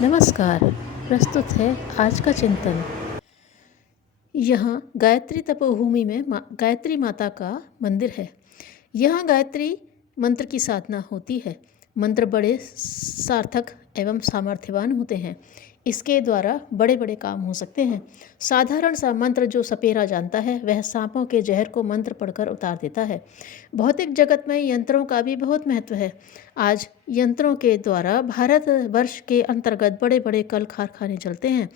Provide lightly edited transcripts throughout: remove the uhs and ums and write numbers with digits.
नमस्कार। प्रस्तुत है आज का चिंतन। यहाँ गायत्री तपोभूमि में गायत्री माता का मंदिर है। यहाँ गायत्री मंत्र की साधना होती है। मंत्र बड़े सार्थक एवं सामर्थ्यवान होते हैं। इसके द्वारा बड़े बड़े काम हो सकते हैं। साधारण सा मंत्र जो सपेरा जानता है वह सांपों के जहर को मंत्र पढ़कर उतार देता है। भौतिक जगत में यंत्रों का भी बहुत महत्व है। आज यंत्रों के द्वारा भारत वर्ष के अंतर्गत बड़े बड़े कल कारखाने चलते हैं।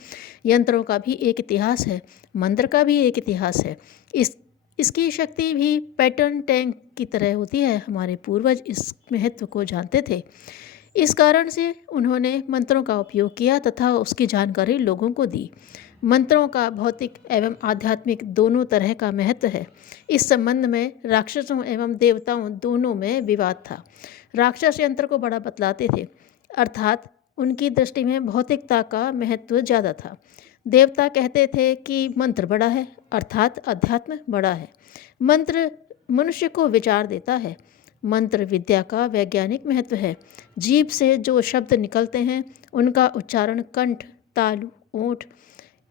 यंत्रों का भी एक इतिहास है, मंत्र का भी एक इतिहास है। इसकी शक्ति भी पैटर्न टैंक की तरह होती है। हमारे पूर्वज इस महत्व को जानते थे। इस कारण से उन्होंने मंत्रों का उपयोग किया तथा उसकी जानकारी लोगों को दी। मंत्रों का भौतिक एवं आध्यात्मिक दोनों तरह का महत्व है। इस संबंध में राक्षसों एवं देवताओं दोनों में विवाद था। राक्षस यंत्र को बड़ा बतलाते थे, अर्थात उनकी दृष्टि में भौतिकता का महत्व ज़्यादा था। देवता कहते थे कि मंत्र बड़ा है, अर्थात अध्यात्म बड़ा है। मंत्र मनुष्य को विचार देता है। मंत्र विद्या का वैज्ञानिक महत्व है। जीभ से जो शब्द निकलते हैं उनका उच्चारण कंठ, तालु, ओंठ,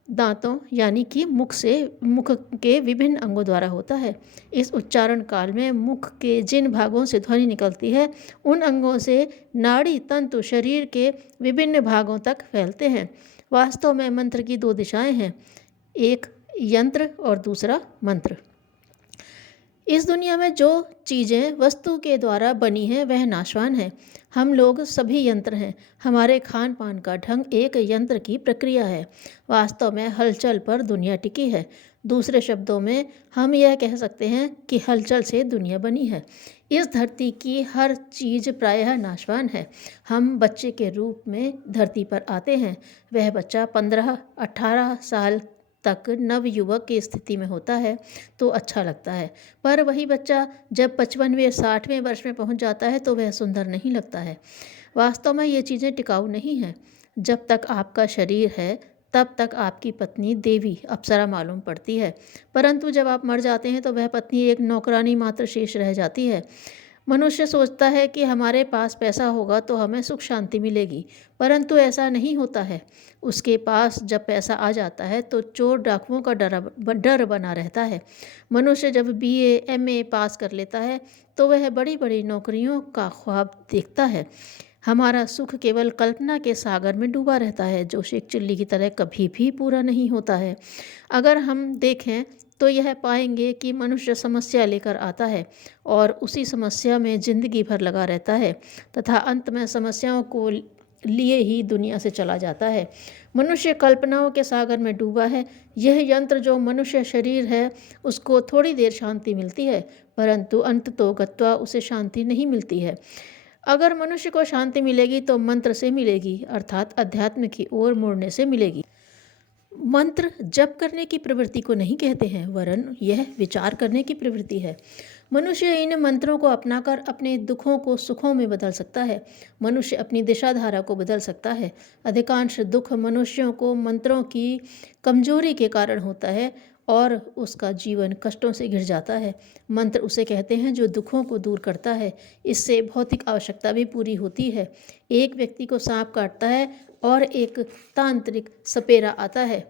दांतों यानी कि मुख के विभिन्न अंगों द्वारा होता है। इस उच्चारण काल में मुख के जिन भागों से ध्वनि निकलती है उन अंगों से नाड़ी तंतु शरीर के विभिन्न भागों तक फैलते हैं। वास्तव में मंत्र की दो दिशाएं हैं, एक यंत्र और दूसरा मंत्र। इस दुनिया में जो चीज़ें वस्तु के द्वारा बनी हैं वह नाशवान है। हम लोग सभी यंत्र हैं। हमारे खान पान का ढंग एक यंत्र की प्रक्रिया है। वास्तव में हलचल पर दुनिया टिकी है। दूसरे शब्दों में हम यह कह सकते हैं कि हलचल से दुनिया बनी है। इस धरती की हर चीज़ प्रायः नाशवान है। हम बच्चे के रूप में धरती पर आते हैं। वह बच्चा 15-18 साल तक नवयुवक की स्थिति में होता है तो अच्छा लगता है, पर वही बच्चा जब 55वें-60वें वर्ष में पहुंच जाता है तो वह सुंदर नहीं लगता है। वास्तव में ये चीज़ें टिकाऊ नहीं हैं। जब तक आपका शरीर है तब तक आपकी पत्नी देवी अप्सरा मालूम पड़ती है, परंतु जब आप मर जाते हैं तो वह पत्नी एक नौकरानी मात्र शेष रह जाती है। मनुष्य सोचता है कि हमारे पास पैसा होगा तो हमें सुख शांति मिलेगी, परंतु ऐसा नहीं होता है। उसके पास जब पैसा आ जाता है तो चोर डाकुओं का डर बना रहता है। मनुष्य जब BA MA पास कर लेता है तो वह बड़ी बड़ी नौकरियों का ख्वाब देखता है। हमारा सुख केवल कल्पना के सागर में डूबा रहता है जो शेख चिल्ली की तरह कभी भी पूरा नहीं होता है। अगर हम देखें तो यह पाएंगे कि मनुष्य समस्या लेकर आता है और उसी समस्या में जिंदगी भर लगा रहता है तथा अंत में समस्याओं को लिए ही दुनिया से चला जाता है। मनुष्य कल्पनाओं के सागर में डूबा है। यह यंत्र जो मनुष्य शरीर है उसको थोड़ी देर शांति मिलती है, परंतु अंततो गत्वा उसे शांति नहीं मिलती है। अगर मनुष्य को शांति मिलेगी तो मंत्र से मिलेगी, अर्थात अध्यात्म की ओर मुड़ने से मिलेगी। मंत्र जप करने की प्रवृत्ति को नहीं कहते हैं, वरन यह विचार करने की प्रवृत्ति है। मनुष्य इन मंत्रों को अपनाकर अपने दुखों को सुखों में बदल सकता है। मनुष्य अपनी दिशाधारा को बदल सकता है। अधिकांश दुख मनुष्यों को मंत्रों की कमजोरी के कारण होता है और उसका जीवन कष्टों से घिर जाता है। मंत्र उसे कहते हैं जो दुखों को दूर करता है। इससे भौतिक आवश्यकता भी पूरी होती है। एक व्यक्ति को सांप काटता है और एक तांत्रिक सपेरा आता है।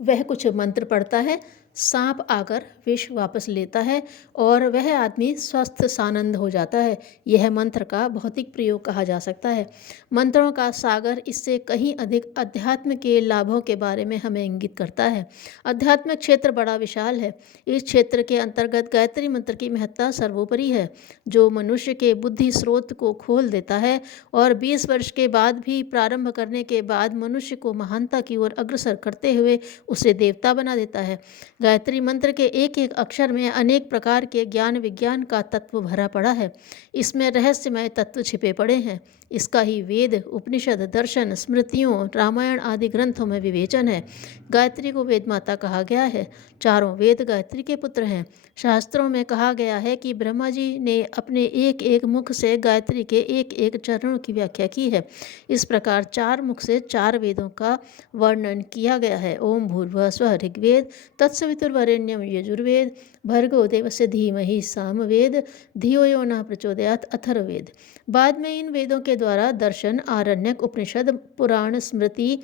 वह कुछ मंत्र पढ़ता है, सांप आकर विष वापस लेता है और वह आदमी स्वस्थ सानंद हो जाता है। यह मंत्र का भौतिक प्रयोग कहा जा सकता है। मंत्रों का सागर इससे कहीं अधिक अध्यात्म के लाभों के बारे में हमें इंगित करता है। अध्यात्मिक क्षेत्र बड़ा विशाल है। इस क्षेत्र के अंतर्गत गायत्री मंत्र की महत्ता सर्वोपरि है, जो मनुष्य के बुद्धि स्रोत को खोल देता है और 20 वर्ष के बाद भी प्रारंभ करने के बाद मनुष्य को महानता की ओर अग्रसर करते हुए उसे देवता बना देता है। गायत्री मंत्र के एक एक अक्षर में अनेक प्रकार के ज्ञान विज्ञान का तत्व भरा पड़ा है। इसमें रहस्यमय तत्व छिपे पड़े हैं। इसका ही वेद, उपनिषद, दर्शन, स्मृतियों, रामायण आदि ग्रंथों में विवेचन है। गायत्री को वेद माता कहा गया है। चारों वेद गायत्री के पुत्र हैं। शास्त्रों में कहा गया है कि ब्रह्मा जी ने अपने एक एक मुख से गायत्री के एक एक चरणों की व्याख्या की है। इस प्रकार 4 मुख से 4 वेदों का वर्णन किया गया है। ओम भूर्भुवः स्वः ऋग्वेद, तत्सवितुर्वरेण्यं तत्सवितुर्वरेण्यं यजुर्वेद भर्गो देवस्य धीमहि सामवेद धियो यो नः प्रचोदयात् अथर्ववेद। बाद में इन वेदों के द्वारा दर्शन, आरण्यक, उपनिषद, पुराण, स्मृति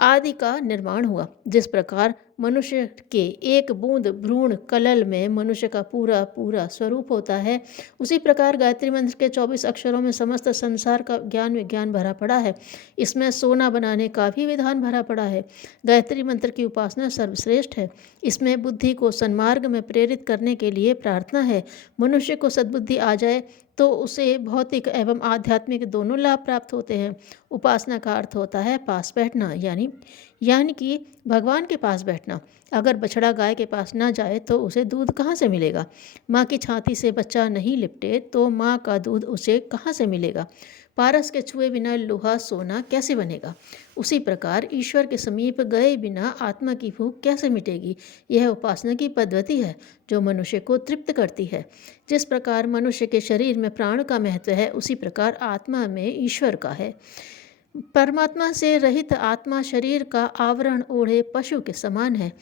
आदि का निर्माण हुआ। जिस प्रकार मनुष्य के एक बूंद भ्रूण कलल में मनुष्य का पूरा पूरा स्वरूप होता है, उसी प्रकार गायत्री मंत्र के 24 अक्षरों में समस्त संसार का ज्ञान विज्ञान भरा पड़ा है। इसमें सोना बनाने का भी विधान भरा पड़ा है। गायत्री मंत्र की उपासना सर्वश्रेष्ठ है। इसमें बुद्धि को सन्मार्ग में प्रेरित करने के लिए प्रार्थना है। मनुष्य को सद्बुद्धि आ जाए तो उसे भौतिक एवं आध्यात्मिक दोनों लाभ प्राप्त होते हैं। उपासना का अर्थ होता है पास बैठना, यानी कि भगवान के पास बैठना। अगर बछड़ा गाय के पास ना जाए तो उसे दूध कहाँ से मिलेगा? माँ की छाती से बच्चा नहीं लिपटे तो माँ का दूध उसे कहाँ से मिलेगा? पारस के छुए बिना लोहा सोना कैसे बनेगा? उसी प्रकार ईश्वर के समीप गए बिना आत्मा की भूख कैसे मिटेगी? यह उपासना की पद्धति है जो मनुष्य को तृप्त करती है। जिस प्रकार मनुष्य के शरीर में प्राण का महत्व है, उसी प्रकार आत्मा में ईश्वर का है। परमात्मा से रहित आत्मा शरीर का आवरण ओढ़े पशु के समान है।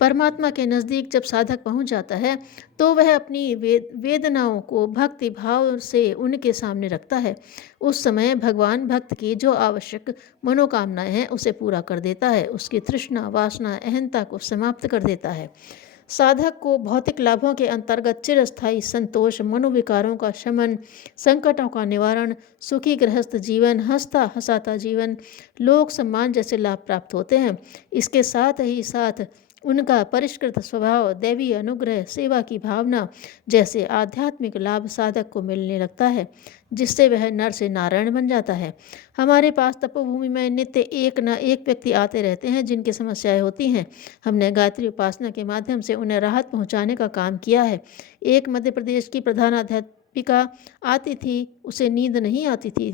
परमात्मा के नज़दीक जब साधक पहुंच जाता है तो वह अपनी वेदनाओं को भक्ति भाव से उनके सामने रखता है। उस समय भगवान भक्त की जो आवश्यक मनोकामनाएं हैं उसे पूरा कर देता है। उसकी तृष्णा, वासना, अहंता को समाप्त कर देता है। साधक को भौतिक लाभों के अंतर्गत चिरस्थायी संतोष, मनोविकारों का शमन, संकटों का निवारण, सुखी गृहस्थ जीवन, हंसता हंसाता जीवन, लोक सम्मान जैसे लाभ प्राप्त होते हैं। इसके साथ ही साथ उनका परिष्कृत स्वभाव, दैवी अनुग्रह, सेवा की भावना जैसे आध्यात्मिक लाभ साधक को मिलने लगता है, जिससे वह नर से नारायण बन जाता है। हमारे पास तपोभूमि में नित्य एक न एक व्यक्ति आते रहते हैं जिनकी समस्याएं होती हैं। हमने गायत्री उपासना के माध्यम से उन्हें राहत पहुंचाने का काम किया है। एक मध्य प्रदेश की प्रधान अध्यापिका आती थी, उसे नींद नहीं आती थी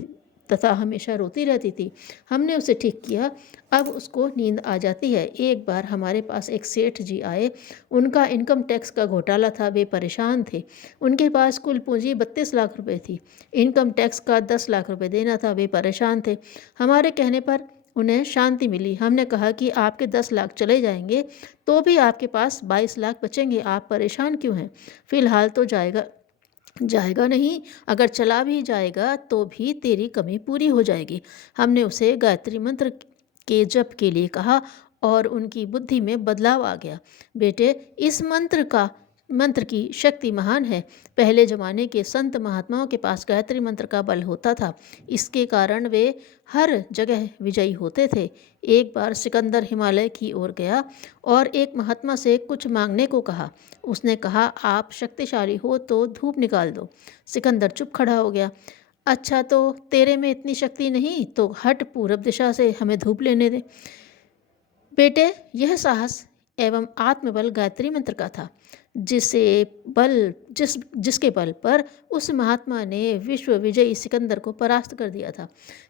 तथा हमेशा रोती रहती थी। हमने उसे ठीक किया, अब उसको नींद आ जाती है। एक बार हमारे पास एक सेठ जी आए, उनका इनकम टैक्स का घोटाला था, वे परेशान थे। उनके पास कुल पूंजी 32 लाख रुपए थी, इनकम टैक्स का 10 लाख रुपए देना था, वे परेशान थे। हमारे कहने पर उन्हें शांति मिली। हमने कहा कि आपके 10 लाख चले जाएंगे तो भी आपके पास 22 लाख बचेंगे, आप परेशान क्यों हैं? फिलहाल तो जाएगा नहीं, अगर चला भी जाएगा तो भी तेरी कमी पूरी हो जाएगी। हमने उसे गायत्री मंत्र के जप के लिए कहा और उनकी बुद्धि में बदलाव आ गया। बेटे, इस मंत्र की शक्ति महान है। पहले जमाने के संत महात्माओं के पास गायत्री मंत्र का बल होता था, इसके कारण वे हर जगह विजयी होते थे। एक बार सिकंदर हिमालय की ओर गया और एक महात्मा से कुछ मांगने को कहा। उसने कहा, आप शक्तिशाली हो तो धूप निकाल दो। सिकंदर चुप खड़ा हो गया। अच्छा, तो तेरे में इतनी शक्ति नहीं तो हट, पूरब दिशा से हमें धूप लेने दे। बेटे, यह साहस एवं आत्मबल गायत्री मंत्र का था, जिसके बल पर उस महात्मा ने विश्व विजयी सिकंदर को परास्त कर दिया था।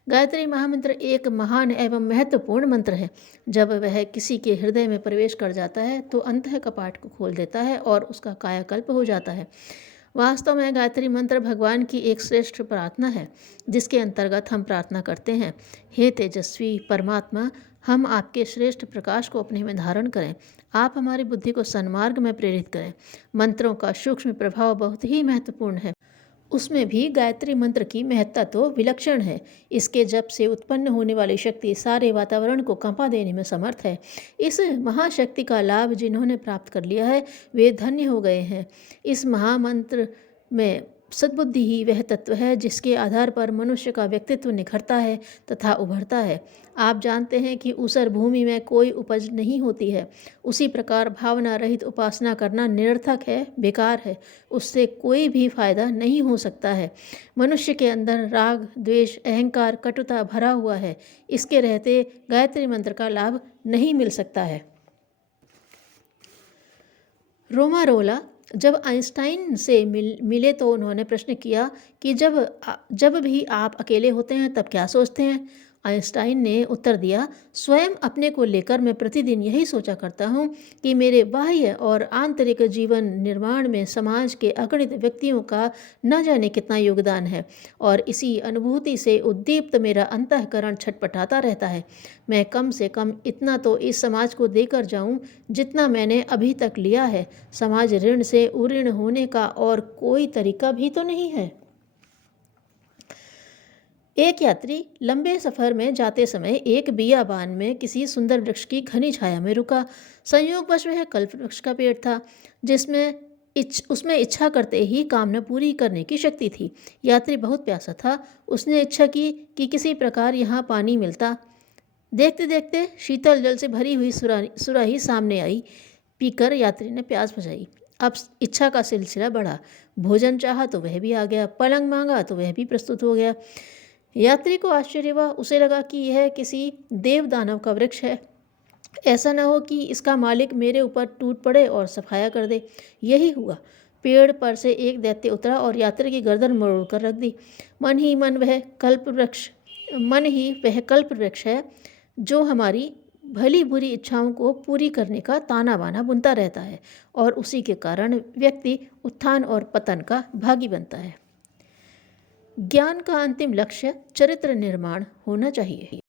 गायत्री महामंत्र एक महान एवं महत्वपूर्ण मंत्र है। जब वह किसी के हृदय में प्रवेश कर जाता है तो अंतः कपाट को खोल देता है और उसका कायाकल्प हो जाता है। वास्तव में गायत्री मंत्र भगवान की एक श्रेष्ठ प्रार्थना है, जिसके अंतर्गत हम प्रार्थना करते हैं, हे तेजस्वी परमात्मा, हम आपके श्रेष्ठ प्रकाश को अपने में धारण करें, आप हमारी बुद्धि को सन्मार्ग में प्रेरित करें। मंत्रों का सूक्ष्म प्रभाव बहुत ही महत्वपूर्ण है। उसमें भी गायत्री मंत्र की महत्ता तो विलक्षण है। इसके जप से उत्पन्न होने वाली शक्ति सारे वातावरण को कंपा देने में समर्थ है। इस महाशक्ति का लाभ जिन्होंने प्राप्त कर लिया है वे धन्य हो गए हैं। इस महामंत्र में सद्बुद्धि ही वह तत्व है जिसके आधार पर मनुष्य का व्यक्तित्व निखरता है तथा उभरता है। आप जानते हैं कि ऊसर भूमि में कोई उपज नहीं होती है। उसी प्रकार भावना रहित उपासना करना निरर्थक है, बेकार है, उससे कोई भी फायदा नहीं हो सकता है। मनुष्य के अंदर राग, द्वेष, अहंकार, कटुता भरा हुआ है। इसके रहते गायत्री मंत्र का लाभ नहीं मिल सकता है। रोमारोला जब आइंस्टाइन से मिले तो उन्होंने प्रश्न किया कि जब भी आप अकेले होते हैं तब क्या सोचते हैं? आइंस्टाइन ने उत्तर दिया, स्वयं अपने को लेकर मैं प्रतिदिन यही सोचा करता हूँ कि मेरे बाह्य और आंतरिक जीवन निर्माण में समाज के अगणित व्यक्तियों का न जाने कितना योगदान है, और इसी अनुभूति से उद्दीप्त मेरा अंतःकरण छटपटाता रहता है। मैं कम से कम इतना तो इस समाज को देकर जाऊं जितना मैंने अभी तक लिया है। समाज ऋण से उऋण होने का और कोई तरीका भी तो नहीं है। एक यात्री लंबे सफ़र में जाते समय एक बियाबान में किसी सुंदर वृक्ष की घनी छाया में रुका। संयोगवश वह कल्प वृक्ष का पेड़ था, जिसमें उसमें इच्छा करते ही कामना पूरी करने की शक्ति थी। यात्री बहुत प्यासा था। उसने इच्छा की कि किसी प्रकार यहाँ पानी मिलता। देखते देखते शीतल जल से भरी हुई सुराही सामने आई। पीकर यात्री ने प्यास बुझाई। अब इच्छा का सिलसिला बढ़ा। भोजन चाहा तो वह भी आ गया, पलंग मांगा तो वह भी प्रस्तुत हो गया। यात्री को आश्चर्य हुआ। उसे लगा कि यह किसी देव दानव का वृक्ष है। ऐसा न हो कि इसका मालिक मेरे ऊपर टूट पड़े और सफाया कर दे। यही हुआ। पेड़ पर से एक दैत्य उतरा और यात्री की गर्दन मरोड़ कर रख दी। मन ही वह कल्प वृक्ष है जो हमारी भली बुरी इच्छाओं को पूरी करने का ताना बाना बुनता रहता है, और उसी के कारण व्यक्ति उत्थान और पतन का भागी बनता है। ज्ञान का अंतिम लक्ष्य चरित्र निर्माण होना चाहिए।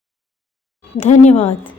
धन्यवाद।